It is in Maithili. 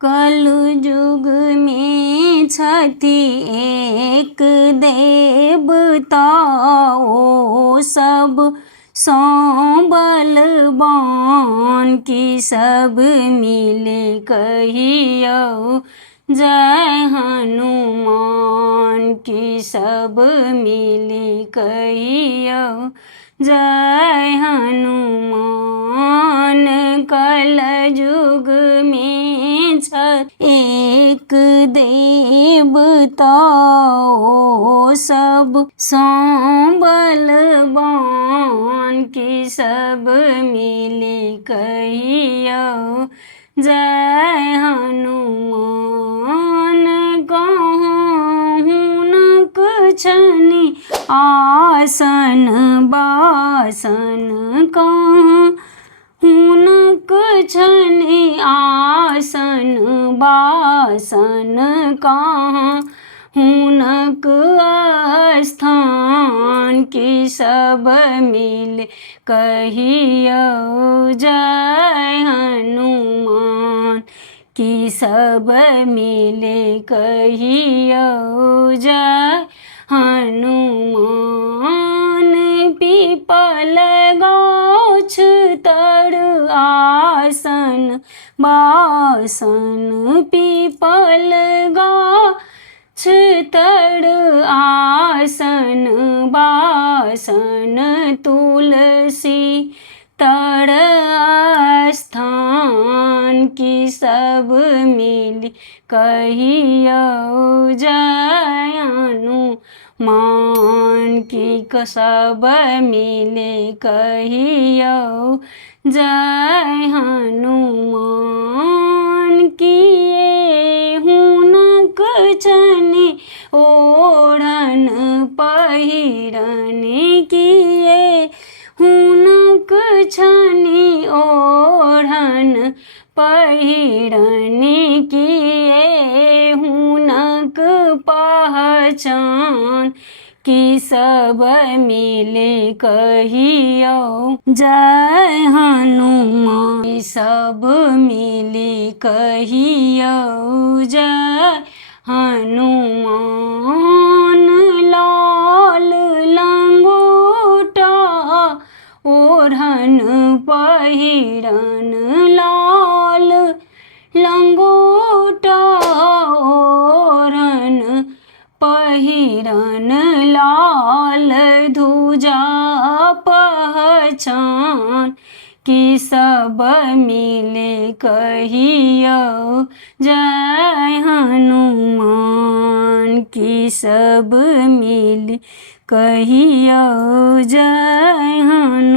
कल युग में छथि एक देवता, ओ सब सौ बलवान की सब मिले कहियो जय हनुमान की सब मिले कहियो जय हनुमान। कल युग में एक देवता, ओ सब सौ बलवान की सब मिले कहियो जय हनुमान। कहूँ हुनक छनि आसन बासन, कहूँ हुनक छनि आसन बासन, कहाँ हुनक स्थान की सब मिल कहियो जय हनुमान की सब मिले कहियो जय हनुमान। पीपल गाछ तर आसन बासन, पीपल गाछ तर आसन बासन, तुलसी तर स्थान की सब मिली कहियो जय हनुमान की सब मिले कहियो जय हनुमान। किए हुनक छनि ओढ़न पहिरन, किए हुनक छनि ओढ़न पहिरन, किए हुनक पहचान की सब मिले कहियो जय हनुमान की सब मिले कहियो जय हनुमान। लाल लंगोटा ओढ़न पहिरन, लाल लंगोटा ओढ़न पहिरन, लाल ध्वजा पहचान की सब मिले कहियो जय हनुमान की सब मिले कहियो जय हनुमान।